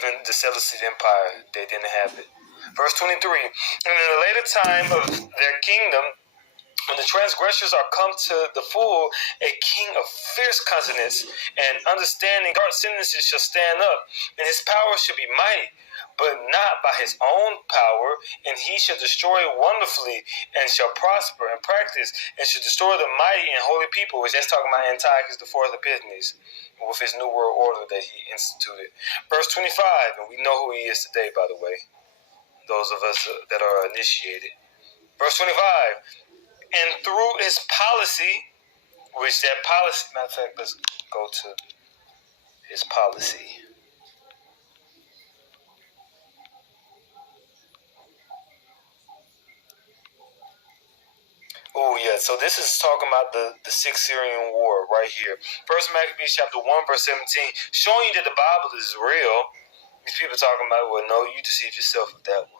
even the Seleucid Empire, they didn't have it. Verse 23, and in a later time of their kingdom, when the transgressors are come to the full, a king of fierce countenance and understanding dark sentences shall stand up, and his power shall be mighty, but not by his own power, and he shall destroy wonderfully, and shall prosper and practice, and shall destroy the mighty and holy people, which that's talking about Antiochus the fourth Epiphanes, with his new world order that he instituted. Verse 25, and we know who he is today, by the way, those of us that are initiated. Verse 25, and through his policy, which that policy, matter of fact, let's go to his policy. Oh, yeah, so this is talking about the Sixth Syrian War right here. First Maccabees chapter 1, verse 17, showing you that the Bible is real. These people talking about, well, no, you deceive yourself with that one.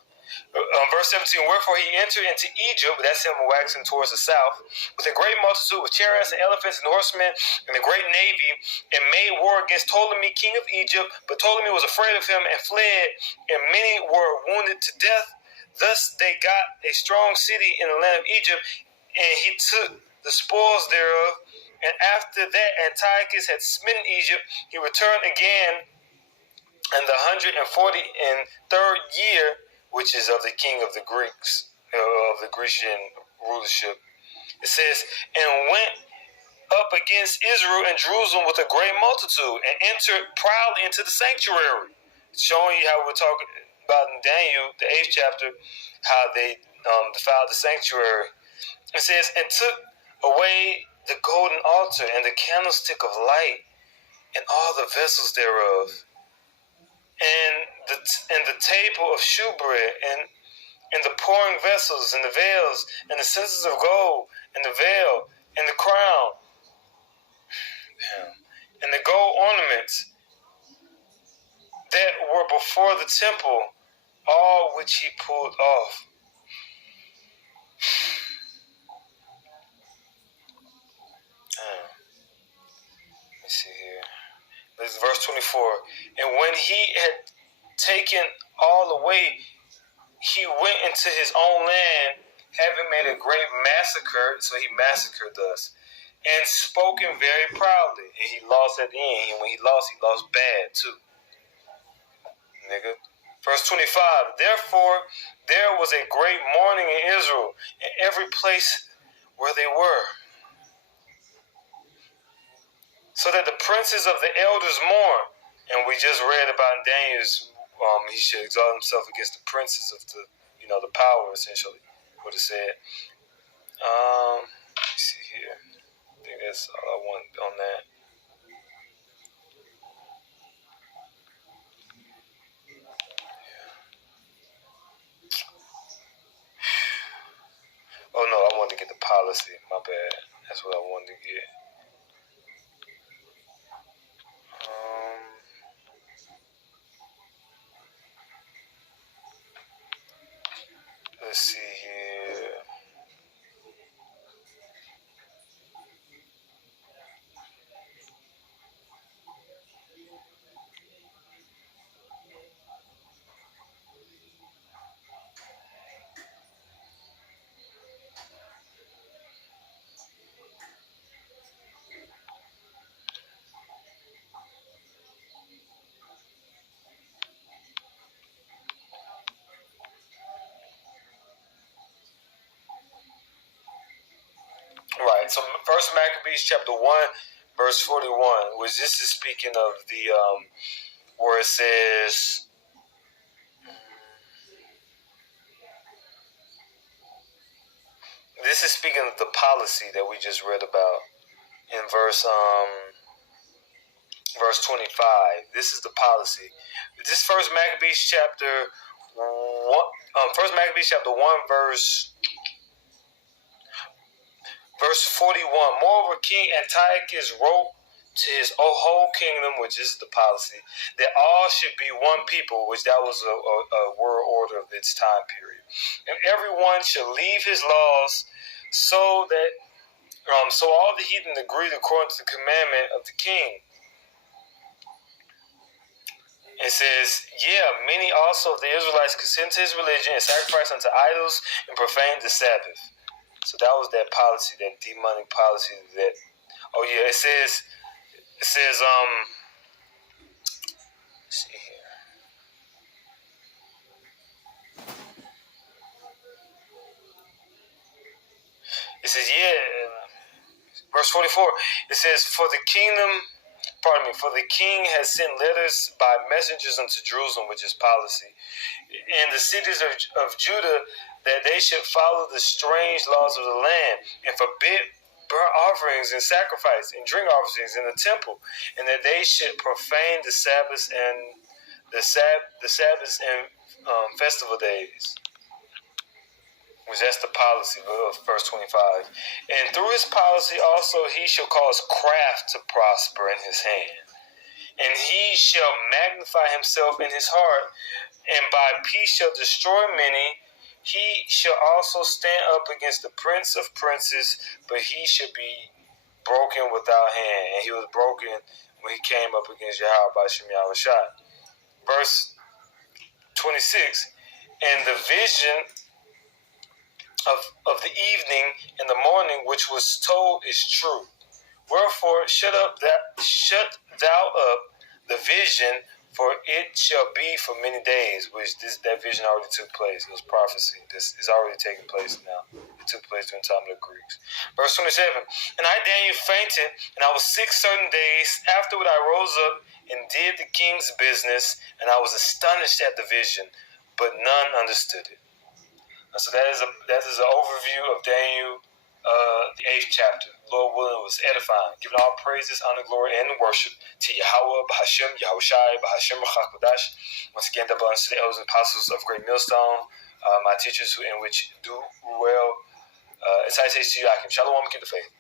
Verse 17, wherefore he entered into Egypt, that's him waxing towards the south, with a great multitude of chariots and elephants and horsemen and a great navy, and made war against Ptolemy, king of Egypt. But Ptolemy was afraid of him and fled, and many were wounded to death. Thus they got a strong city in the land of Egypt, and he took the spoils thereof. And after that Antiochus had smitten Egypt, he returned again in the 143rd year, which is of the king of the Greeks, of the Grecian rulership. It says, and went up against Israel and Jerusalem with a great multitude, and entered proudly into the sanctuary. Showing you how we're talking about in Daniel, the 8th chapter, how they defiled the sanctuary. It says, and took away the golden altar and the candlestick of light and all the vessels thereof, and the table of shewbread, and the pouring vessels, and the veils, and the censers of gold, and the veil, and the crown, and the gold ornaments that were before the temple, all which he pulled off. Let me see here. This is verse 24. And when he had taken all away, he went into his own land, having made a great massacre. So he massacred us, and spoken very proudly. And he lost at the end. And when he lost bad too. Nigga. Verse 25. Therefore there was a great mourning in Israel, in every place where they were, so that the princes of the elders mourn. And we just read about Daniel's, he should exalt himself against the princes of the, the power, essentially, what it said. Let me see here. I think that's all I want on that. Oh, no, I wanted to get the policy. My bad. That's what I wanted to get. Let's see here. Right, so First Maccabees chapter 1, verse 41, which this is speaking of the, where it says, this is speaking of the policy that we just read about in verse 25. This is the policy. This First Maccabees chapter 1, First Maccabees chapter 1, verse 41. Moreover, King Antiochus wrote to his whole kingdom, which is the policy, that all should be one people, which that was a world order of its time period, and everyone should leave his laws, so that so all the heathen agreed according to the commandment of the king. It says, yeah, many also of the Israelites consent to his religion and sacrifice unto idols and profane the Sabbath. So that was that policy, that demonic policy that, oh yeah, it says, let's see here. It says, verse 44, it says, for the king has sent letters by messengers unto Jerusalem, which is policy, in the cities of Judah, that they should follow the strange laws of the land and forbid burnt offerings and sacrifice and drink offerings in the temple, and that they should profane the Sabbaths and the Sabbaths and festival days. Which that's the policy of verse 25. And through his policy also he shall cause craft to prosper in his hand. And he shall magnify himself in his heart, and by peace shall destroy many. He shall also stand up against the prince of princes, but he shall be broken without hand. And he was broken when he came up against Yahweh by Shem Yahushai. Verse 26, and the vision of the evening and the morning which was told is true. Wherefore shut thou up the vision, for it shall be for many days. Which that vision already took place. It was prophecy. This is already taking place now. It took place during the time of the Greeks. Verse 27. And I, Daniel, fainted, and I was sick certain days. Afterward I rose up and did the king's business, and I was astonished at the vision, but none understood it. So that is an overview of Daniel, the 8th chapter. Lord willing, was edifying, giving all praises, honor, glory, and worship to Yahweh, Bahashem, Yahushai, Bahashem, Chakodash. Once again, double honors to the elders and apostles of Great Millstone, my teachers in which do well. It's I say to you, Akim. Shalom, keep the faith.